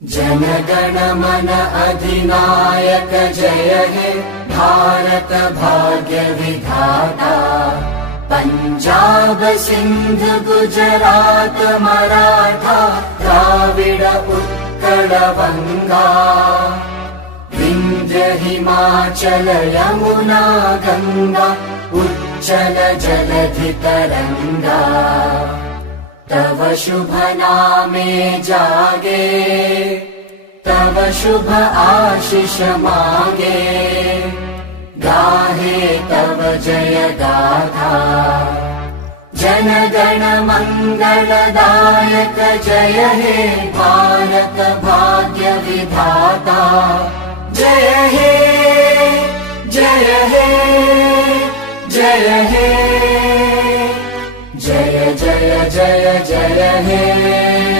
जनगण मन अधिनायक जय हे भारत भाग्य विधाता। पंजाब सिंध गुजरात मराठा द्राविड उत्कल बंगा। विंध्य हिमाचल यमुना गंगा उच्चल जलधि तरंगा। तव शुभ नामे जागे तव शुभ आशीष मागे। गाहे तव जय गाथा जनगण मंगलदायक जय हे भारत भाग्य विधाता। जय हे जय हे जय हे जय जय जय जय हे।